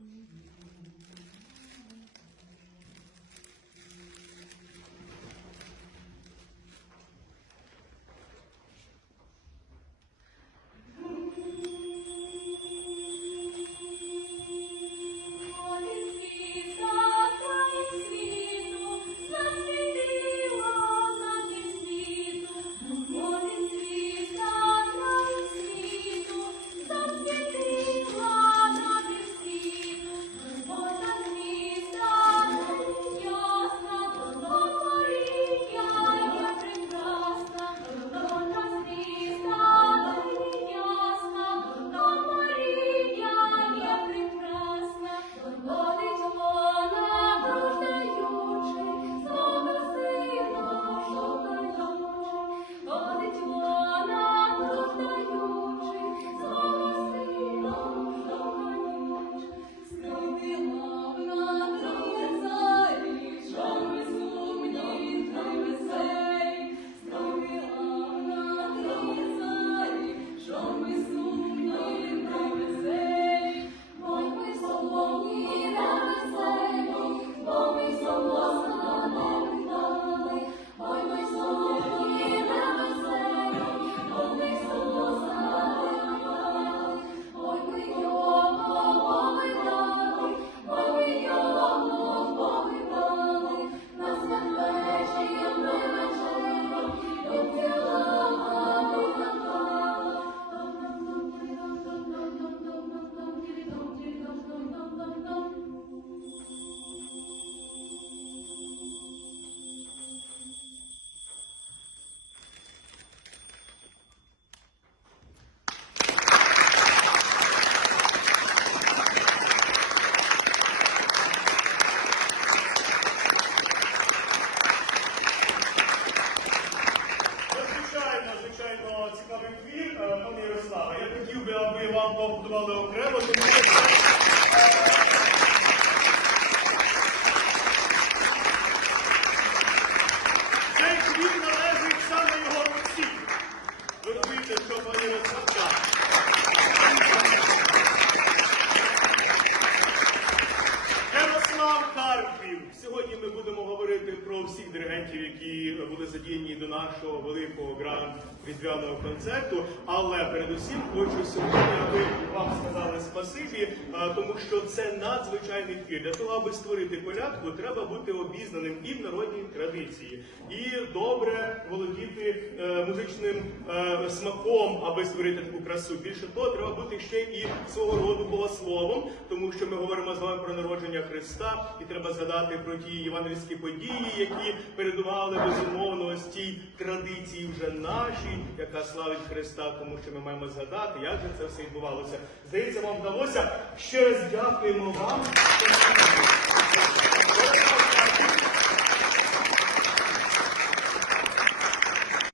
Uhum. Би, аби вам поаплодували окремо, тому що це цей твір належить саме його руці. Ви розумієте, що Ярославе? так. Ярослав Карпів. Сьогодні ми будемо про всіх диригентів, які були задіяні до нашого великого гранд різдвяного концерту. Але передусім хочу сьогодні, аби вам е, тому що це надзвичайний твір. Для того, аби створити колядку, треба бути обізнаним і в народній традиції, і добре володіти е, музичним е, смаком, аби створити таку красу. Більше того, треба бути ще і свого роду богословом, тому що ми говоримо з вами про народження Христа, і треба згадати про ті євангельські події, які передували безумовно ось тій традиції вже нашій, яка славить Христа, тому що ми маємо згадати, як же це все відбувалося. Здається, вам вдалося. Раз дякуємо вам.